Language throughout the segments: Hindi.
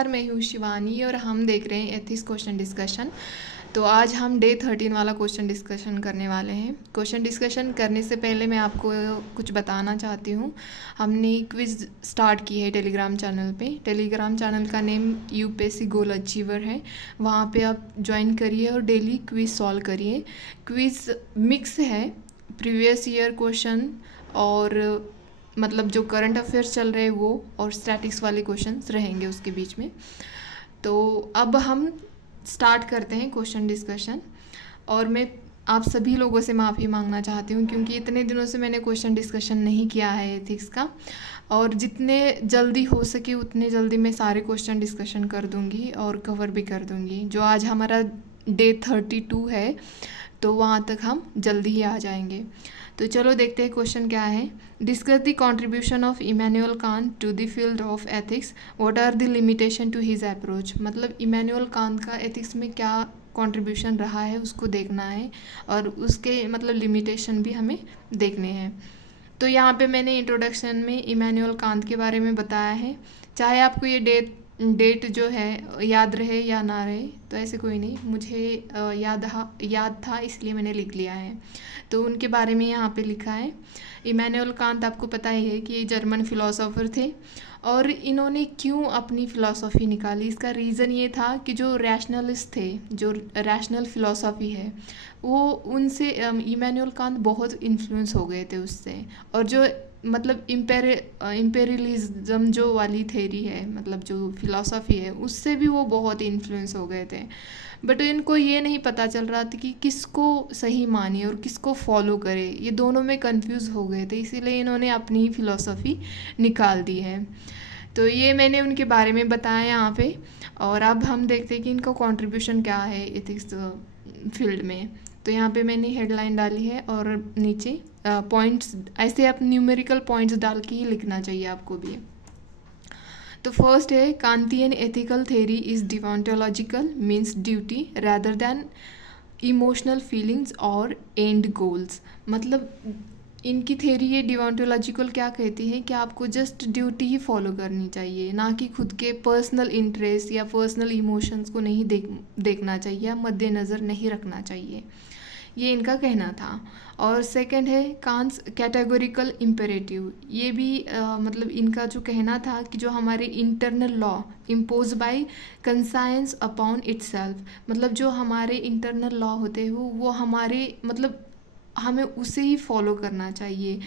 नमस्कार, मैं हूँ शिवानी और हम देख रहे हैं एथिक्स क्वेश्चन डिस्कशन। तो आज हम डे 13 वाला क्वेश्चन डिस्कशन करने वाले हैं। क्वेश्चन डिस्कशन करने से पहले मैं आपको कुछ बताना चाहती हूँ। हमने क्विज़ स्टार्ट की है टेलीग्राम चैनल पे। टेलीग्राम चैनल का नेम यूपीएससी गोल अचीवर है। वहाँ पे आप ज्वाइन करिए और डेली क्विज़ सॉल्व करिए। क्विज़ मिक्स है, प्रीवियस ईयर क्वेश्चन और मतलब जो करंट अफेयर्स चल रहे हैं वो, और स्टैटिक्स वाले क्वेश्चंस रहेंगे उसके बीच में। तो अब हम स्टार्ट करते हैं क्वेश्चन डिस्कशन। और मैं आप सभी लोगों से माफ़ी मांगना चाहती हूँ क्योंकि इतने दिनों से मैंने क्वेश्चन डिस्कशन नहीं किया है एथिक्स का, और जितने जल्दी हो सके उतने जल्दी मैं सारे क्वेश्चन डिस्कशन कर दूँगी और कवर भी कर दूँगी। जो आज हमारा डे 32 है तो वहाँ तक हम जल्दी ही आ जाएंगे। तो चलो देखते हैं क्वेश्चन क्या है। Discuss the contribution of Immanuel Kant to the field of ethics, what are the limitation to his approach. मतलब इमैनुअल कांट का एथिक्स में क्या कंट्रीब्यूशन रहा है उसको देखना है, और उसके मतलब लिमिटेशन भी हमें देखने हैं। तो यहाँ पे मैंने इंट्रोडक्शन में इमैनुअल कांट के बारे में बताया है। चाहे आपको ये डेट जो है याद रहे या ना रहे, तो ऐसे कोई नहीं, मुझे याद था इसलिए मैंने लिख लिया है। तो उनके बारे में यहाँ पे लिखा है। इमैनुअल कांट आपको पता ही है कि ये जर्मन फिलोसोफर थे, और इन्होंने क्यों अपनी फ़िलॉसफ़ी निकाली, इसका रीज़न ये था कि जो रैशनलिस्ट थे, जो रैशनल फ़िलॉसफ़ी है, वो उनसे इमैनुअल कांट बहुत इन्फ्लुएंस हो गए थे उससे। और जो मतलब इम्पेरियलिज्म जो वाली थेरी है, मतलब जो फ़िलॉसफ़ी है, उससे भी वो बहुत इन्फ्लुएंस हो गए थे। बट इनको ये नहीं पता चल रहा था कि किसको सही माने और किसको फॉलो करे, ये दोनों में कंफ्यूज हो गए थे, इसीलिए इन्होंने अपनी फ़िलॉसफ़ी निकाल दी है। तो ये मैंने उनके बारे में बताया यहाँ पे। और अब हम देखते हैं कि इनका कंट्रीब्यूशन क्या है एथिक्स फील्ड में। तो यहाँ पे मैंने हेडलाइन डाली है और नीचे पॉइंट्स, ऐसे आप न्यूमेरिकल पॉइंट्स डाल के ही लिखना चाहिए आपको भी। तो फर्स्ट है, Kantian ethical theory is deontological, means duty rather than emotional feelings और एंड गोल्स। मतलब इनकी थेरी ये डिवोंटोलॉजिकल क्या कहती है कि आपको जस्ट ड्यूटी ही फॉलो करनी चाहिए, ना कि खुद के पर्सनल इंटरेस्ट या पर्सनल इमोशंस को नहीं देखना चाहिए या मद्देनज़र नहीं रखना चाहिए, ये इनका कहना था। और सेकंड है कांट्स कैटेगोरिकल इम्पेरेटिव। ये भी मतलब इनका जो कहना था कि जो हमारे internal law impose by conscience upon itself, मतलब जो हमारे इंटरनल लॉ होते हैं वो हमारे मतलब हमें उसे ही फॉलो करना चाहिए।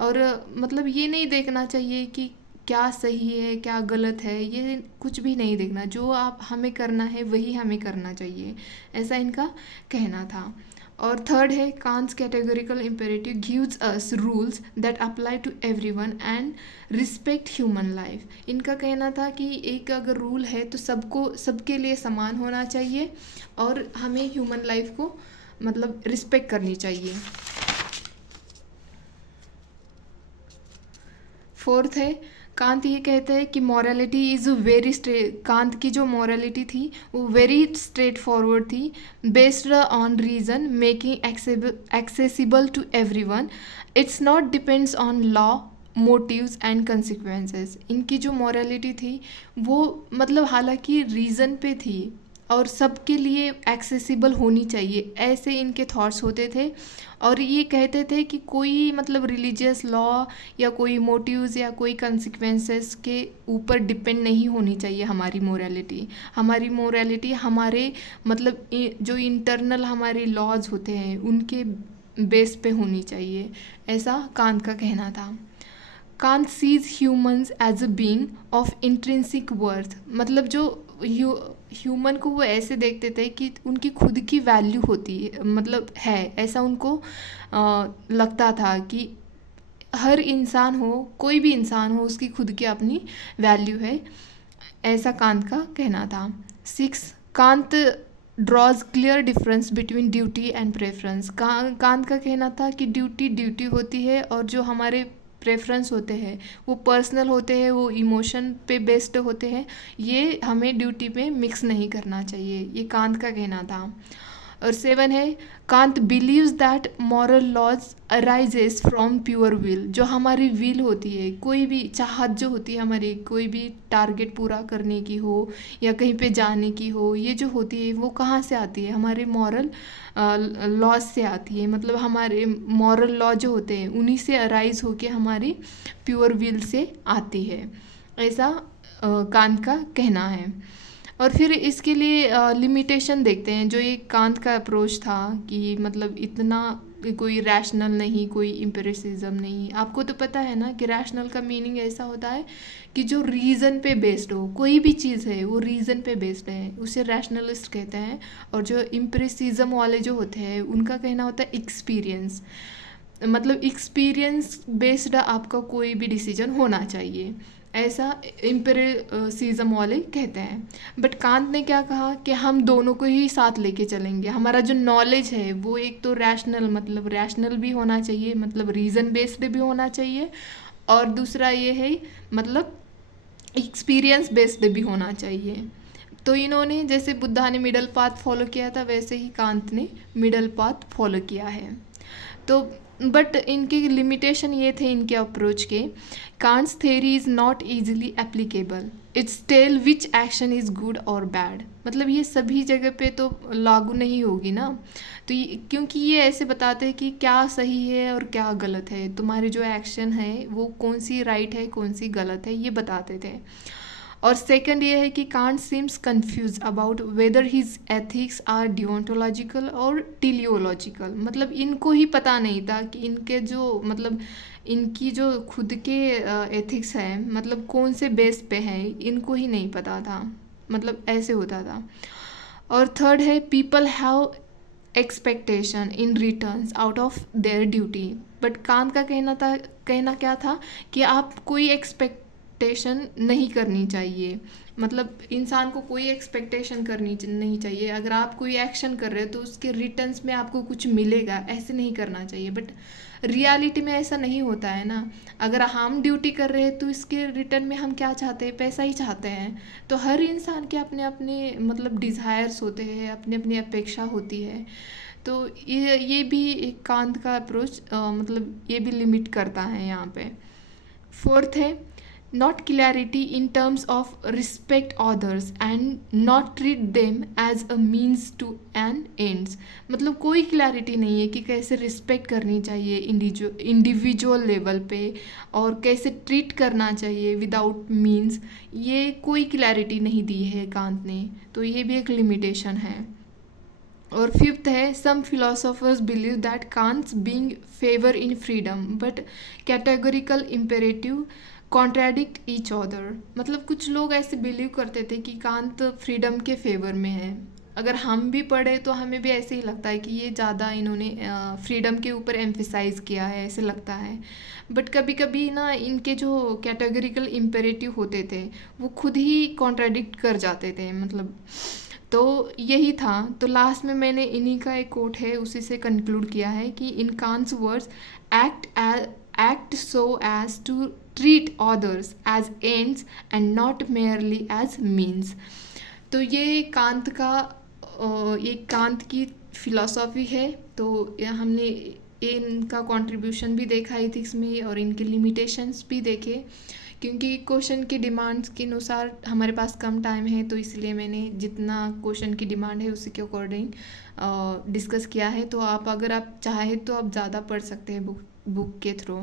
और मतलब ये नहीं देखना चाहिए कि क्या सही है क्या गलत है, ये कुछ भी नहीं देखना, जो आप हमें करना है वही हमें करना चाहिए, ऐसा इनका कहना था। और थर्ड है Kant's categorical imperative gives us rules that apply to everyone and respect human life. इनका कहना था कि एक अगर रूल है तो सबके लिए समान होना चाहिए और हमें ह्यूमन लाइफ को मतलब रिस्पेक्ट करनी चाहिए। फोर्थ है कांत ये कहते हैं कि मॉरलिटी इज़ वेरी कांत की जो मॉरलिटी थी वो वेरी स्ट्रेट फॉरवर्ड थी, based on reason, making accessible to everyone, it's not depends on law, motives and consequences. इनकी जो मॉरलिटी थी वो मतलब हालांकि रीज़न पे थी और सबके लिए एक्सेसिबल होनी चाहिए, ऐसे इनके थॉट्स होते थे। और ये कहते थे कि कोई मतलब रिलीजियस लॉ या कोई मोटिव्स या कोई कंसिक्वेंसेस के ऊपर डिपेंड नहीं होनी चाहिए हमारी मोरालिटी हमारे मतलब जो इंटरनल हमारे लॉज होते हैं उनके बेस पे होनी चाहिए, ऐसा कांत का कहना था। Kant sees humans as a being of intrinsic worth, मतलब जो ह्यूमन को वो ऐसे देखते थे कि उनकी खुद की वैल्यू होती है, मतलब है ऐसा उनको लगता था कि हर इंसान हो, कोई भी इंसान हो, उसकी खुद की अपनी वैल्यू है, ऐसा कांत का कहना था। 6 Kant draws clear difference between duty and preference. Kant का कहना था कि ड्यूटी होती है और जो हमारे प्रेफरेंस होते हैं वो पर्सनल होते हैं, वो इमोशन पे बेस्ड होते हैं, ये हमें ड्यूटी पे मिक्स नहीं करना चाहिए, ये कांत का कहना था। और 7 है Kant believes that moral laws arises from pure will. जो हमारी विल होती है, कोई भी चाहत जो होती है हमारी, कोई भी टारगेट पूरा करने की हो या कहीं पे जाने की हो, ये जो होती है वो कहाँ से आती है? हमारे मॉरल लॉज से आती है। मतलब हमारे मॉरल लॉ जो होते हैं उन्हीं से अराइज होके हमारी प्योर विल से आती है, ऐसा कांत का कहना है। और फिर इसके लिए लिमिटेशन देखते हैं। जो ये कांत का अप्रोच था कि मतलब इतना कोई रैशनल नहीं, कोई एम्पिरिसिज्म नहीं। आपको तो पता है ना कि रैशनल का मीनिंग ऐसा होता है कि जो रीज़न पे बेस्ड हो, कोई भी चीज़ है वो रीज़न पे बेस्ड है, उसे रैशनलिस्ट कहते हैं। और जो एम्पिरिसिज्म वाले जो होते हैं उनका कहना होता है एक्सपीरियंस। मतलब एक्सपीरियंस बेस्ड आपका कोई भी डिसीजन होना चाहिए, ऐसा एम्पिरिसिज्म वाले कहते हैं। बट कांत ने क्या कहा कि हम दोनों को ही साथ लेके चलेंगे। हमारा जो नॉलेज है वो एक तो रैशनल, मतलब रैशनल भी होना चाहिए, मतलब रीज़न बेस्ड भी होना चाहिए, और दूसरा ये है मतलब एक्सपीरियंस बेस्ड भी होना चाहिए। तो इन्होंने, जैसे बुद्धा ने मिडल पाथ फॉलो किया था, वैसे ही कांत ने मिडल पाथ फॉलो किया है। तो बट इनके लिमिटेशन ये थे इनके अप्रोच के, Kant's theory is not easily applicable, it's tell which action is good और बैड। मतलब ये सभी जगह पे तो लागू नहीं होगी ना, तो क्योंकि ये ऐसे बताते हैं कि क्या सही है और क्या गलत है, तुम्हारे जो एक्शन है वो कौन सी राइट है कौन सी गलत है, ये बताते थे। और सेकंड ये है कि Kant seems confuse about whether his ethics are deontological और टेलियोलॉजिकल। मतलब इनको ही पता नहीं था कि इनके जो मतलब इनकी जो खुद के एथिक्स है मतलब कौन से बेस पे है, इनको ही नहीं पता था, मतलब ऐसे होता था। और थर्ड है people have expectation in returns out of their duty. But Kant का कहना क्या था कि आप कोई एक्सपेक्टेशन नहीं करनी चाहिए। मतलब इंसान को कोई एक्सपेक्टेशन करनी नहीं चाहिए। अगर आप कोई एक्शन कर रहे हो तो उसके रिटर्न्स में आपको कुछ मिलेगा, ऐसे नहीं करना चाहिए। बट रियलिटी में ऐसा नहीं होता है ना। अगर हम ड्यूटी कर रहे हैं तो इसके रिटर्न में हम क्या चाहते हैं? पैसा ही चाहते हैं। तो हर इंसान के अपने अपने मतलब डिज़ायर्स होते हैं, अपनी अपनी अपेक्षा होती है। तो ये भी एक कांत का अप्रोच मतलब ये भी लिमिट करता है यहाँ पे। फोर्थ है not clarity in terms of respect others and not treat them as a means to an ends. मतलब कोई क्लैरिटी नहीं है कि कैसे रिस्पेक्ट करनी चाहिए इंडिविजुअल लेवल पे और कैसे ट्रीट करना चाहिए विदाउट मीन्स, ये कोई क्लैरिटी नहीं दी है कांत ने। तो ये भी एक लिमिटेशन है। और फिफ्थ है some philosophers believe that Kant's being favour in freedom but categorical imperative contradict each other. मतलब कुछ लोग ऐसे बिलीव करते थे कि कांत फ्रीडम के फेवर में है। अगर हम भी पढ़े तो हमें भी ऐसे ही लगता है कि ये ज़्यादा इन्होंने फ्रीडम के ऊपर एम्फेसाइज किया है, ऐसे लगता है। बट कभी कभी ना इनके जो कैटेगोरिकल इम्पेरेटिव होते थे वो खुद ही कॉन्ट्राडिक्ट कर जाते थे। मतलब तो यही था। तो लास्ट में मैंने इन्हीं का एक कोट है उसी से कंक्लूड किया है कि इन कांट्स words act so as to treat others as ends and not merely as means। तो ये कांत का एक कांत की फिलॉसफी है। तो हमने इनका कंट्रीब्यूशन भी देखा एथिक्स में और इनके लिमिटेशंस भी देखे, क्योंकि क्वेश्चन की डिमांड्स के अनुसार हमारे पास कम टाइम है, तो इसलिए मैंने जितना क्वेश्चन की डिमांड है उसी के अकॉर्डिंग डिस्कस किया है। तो आप अगर आप चाहें तो आप ज़्यादा पढ़ सकते हैं बुक के थ्रू।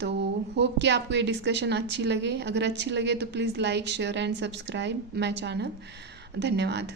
तो होप कि आपको ये डिस्कशन अच्छी लगे। अगर अच्छी लगे तो please like share and subscribe my channel. धन्यवाद।